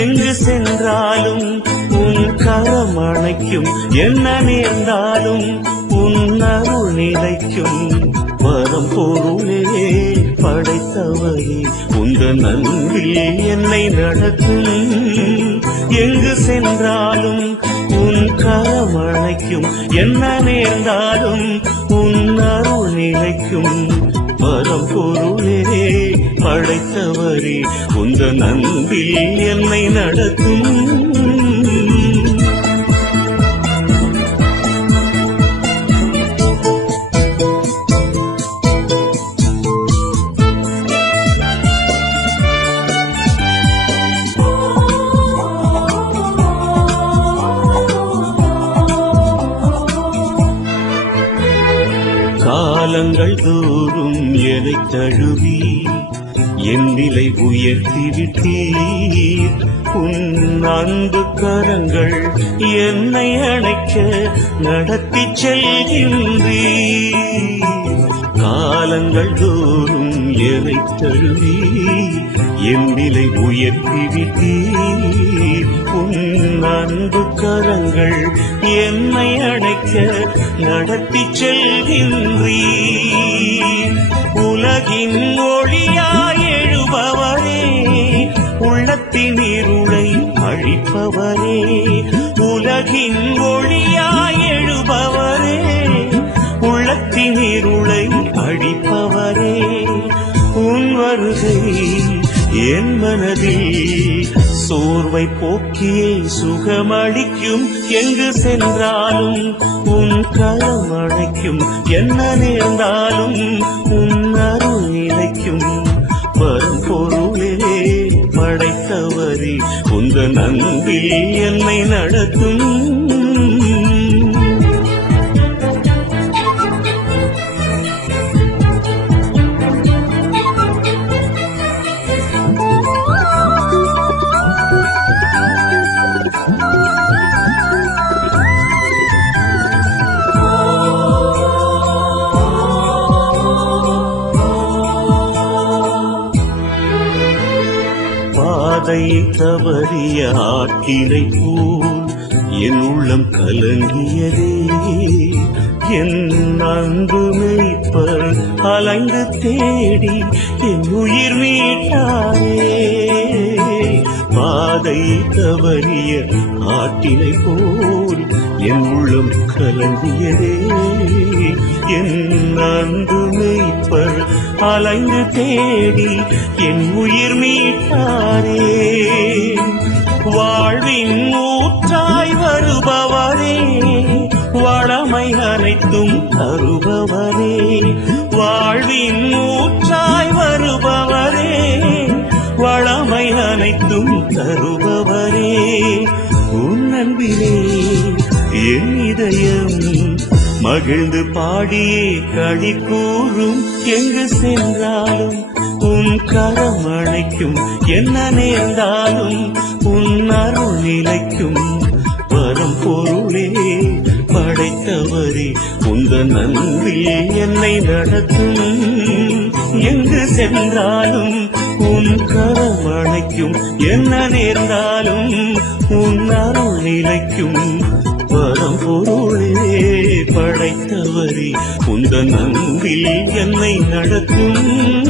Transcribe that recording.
எங்கு சென்றாலும் உன் கரம் அணைக்கும், என்ன நேர்ந்தாலும் உன் அருள் நிலைக்கும். வரம் பொருளே படைத்தவரே, உந்தன் அன்பில் என்னை நடத்தும். எங்கு சென்றாலும் உன் கரம் அணைக்கும், என்ன நேர்ந்தாலும் உன் அருள் நிலைக்கும். வரம் பொருளே படைத்தவரே, உந்தன் அன்பில் என்னை நடத்தும். காலங்கள் தோறும் என்னை தழுவி என் நிலை உயர்த்திவிட்டீர். உன் அன்பு கரங்கள் என்னை அணைக்க நடத்தி செல்கின்றீர். காலங்கள் தோறும் என்னை தழுவி என் நிலை உயர்த்திவிட்டீர். உன் அன்பு கரங்கள் என்னை அணைக்க நடத்தி செல்கின்றீர். உலகின் ஒளியாய் எழுபவரே, உள்ளத்தின் இருளை அழிப்பவரே. உலகின் ஒளியாய் எழுபவரே, உள்ளத்தின் இருளை அழிப்பவரே. உன் வருகை என் மனதில் சோர்வை போக்கியே சுகமளிக்கும். எங்கு சென்றாலும் உன் கரம் அணைக்கும், என்ன நேர்ந்தாலும் உன் அருள் நிலைக்கும். வரும் பொருளே படைத்தவரே, உந்தன் அன்பில் என்னை நடத்தும். பாதை தவறிய ஆற்றினை போல் என் உள்ளம் கலங்கியதே. என் அன்பு மேய்ப்பர் அலைந்து தேடி என் உயிர் மீட்டாரே. பாதை தவறிய ஆற்றினை போல் என் உள்ளம் கலங்கியதே. என் அன்பு மேய்ப்பர் அலைந்து தேடி என் உயிர் மீட்டாரே. வாழ்வின் ஊற்றாய் வருபவரே, வளமை அனைத்தும் தருபவரே. வாழ்வின் ஊற்றாய் வருபவரே, வளமை அனைத்தும் தருபவரே. உன் அன்பிலே என் இதயம் மகிழ்ந்து பாடியே களி கூறும். எங்கு சென்றாலும் உன் கரம் அணைக்கும், என்ன நேர்ந்தாலும் உன் அருள் நிலைக்கும். வரம் பொருளே படைத்தவரே, உந்தன் அன்பில் என்னை நடத்தும். எங்கு சென்றாலும் உன் கரம் அணைக்கும், என்ன நேர்ந்தாலும் உன் அருள் நிலைக்கும். வரம் பொருளே படைத்தவரே, உந்தன் அன்பில் என்னை நடத்தும்.